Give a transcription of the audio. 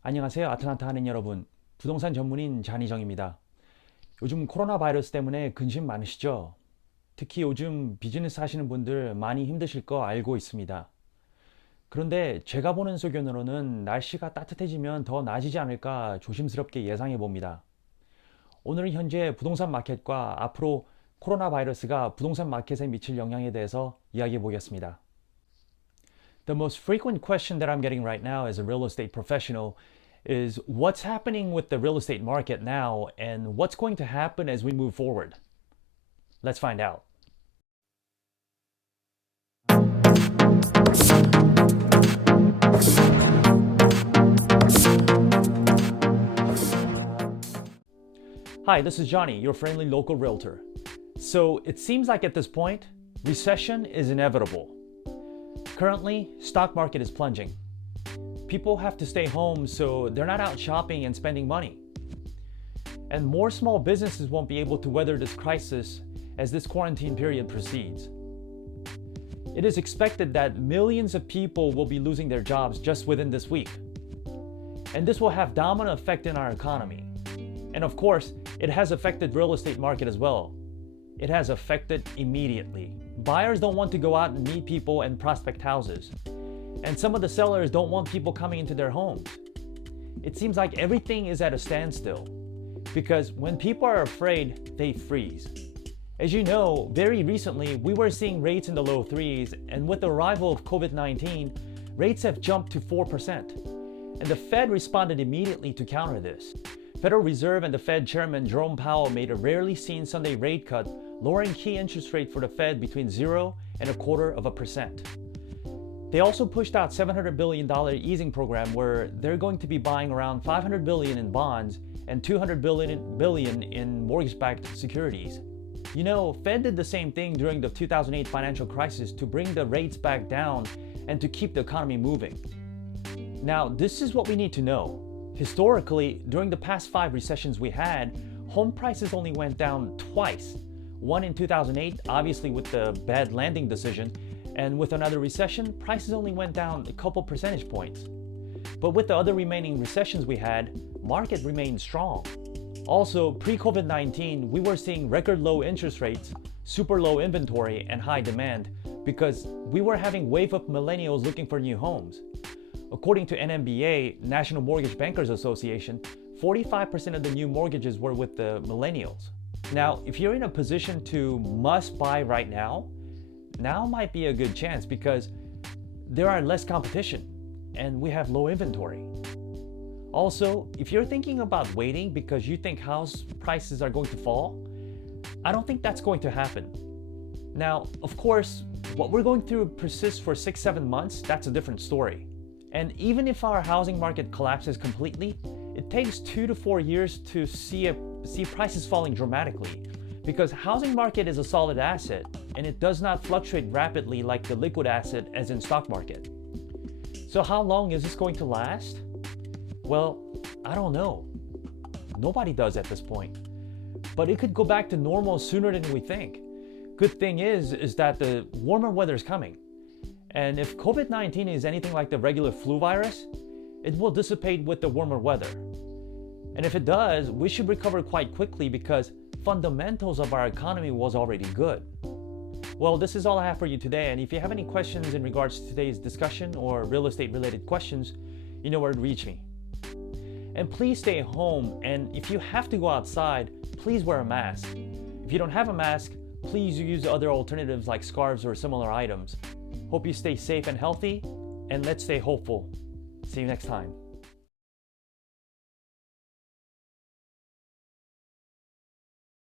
안녕하세요. 아틀란타 하는 여러분. 부동산 전문인 잔희정입니다. 요즘 코로나 바이러스 때문에 근심 많으시죠? 특히 요즘 비즈니스 하시는 분들 많이 힘드실 거 알고 있습니다. 그런데 제가 보는 소견으로는 날씨가 따뜻해지면 더 나아지지 않을까 조심스럽게 예상해 봅니다. 오늘은 현재 부동산 마켓과 앞으로 코로나 바이러스가 부동산 마켓에 미칠 영향에 대해서 이야기해 보겠습니다. The most frequent question that I'm getting right now as a real estate professional is what's happening with the real estate market now and what's going to happen as we move forward? Let's find out. Hi, this is Johnny, your friendly local realtor. So it seems like at this point, recession is inevitable. Currently, stock market is plunging. People have to stay home, so they're not out shopping and spending money. And more small businesses won't be able to weather this crisis as this quarantine period proceeds. It is expected that millions of people will be losing their jobs just within this week. And this will have domino effect in our economy. And of course, it has affected real estate market as well. It has affected immediately. Buyers don't want to go out and meet people and prospect houses. And some of the sellers don't want people coming into their homes. It seems like everything is at a standstill because when people are afraid, they freeze. As you know, very recently we were seeing rates in the low threes, and with the arrival of COVID-19, rates have jumped to 4%. And the Fed responded immediately to counter this. Federal Reserve and the Fed Chairman Jerome Powell made a rarely seen Sunday rate cut, lowering key interest rate for the Fed between 0.25%. They also pushed out $700 billion easing program where they're going to be buying around $500 billion in bonds and $200 billion in mortgage-backed securities. You know, Fed did the same thing during the 2008 financial crisis to bring the rates back down and to keep the economy moving. Now, this is what we need to know. Historically, during the past 5 recessions we had, home prices only went down twice. One in 2008, obviously with the bad landing decision, and with another recession, prices only went down a couple percentage points. But with the other remaining recessions we had, market remained strong. Also, pre-COVID-19, we were seeing record low interest rates, super low inventory, and high demand because we were having wave of millennials looking for new homes. According to NMBA, National Mortgage Bankers Association, 45% of the new mortgages were with the millennials. Now, if you're in a position to must buy right now might be a good chance because there are less competition and we have low inventory. Also, if you're thinking about waiting because you think house prices are going to fall, I don't think that's going to happen. Now, of course, what we're going through persists for 6-7 months, that's a different story. And even if our housing market collapses completely, it takes 2 to 4 years to see prices falling dramatically because housing market is a solid asset and it does not fluctuate rapidly like the liquid asset as in stock market. So how long is this going to last? Well, I don't know. Nobody does at this point. But it could go back to normal sooner than we think. Good thing is that the warmer weather is coming. And if COVID-19 is anything like the regular flu virus, it will dissipate with the warmer weather. And if it does, we should recover quite quickly because fundamentals of our economy was already good. Well, this is all I have for you today. And if you have any questions in regards to today's discussion or real estate related questions, you know where to reach me. And please stay home. And if you have to go outside, please wear a mask. If you don't have a mask, please use other alternatives like scarves or similar items. Hope you stay safe and healthy, and let's stay hopeful. See you next time.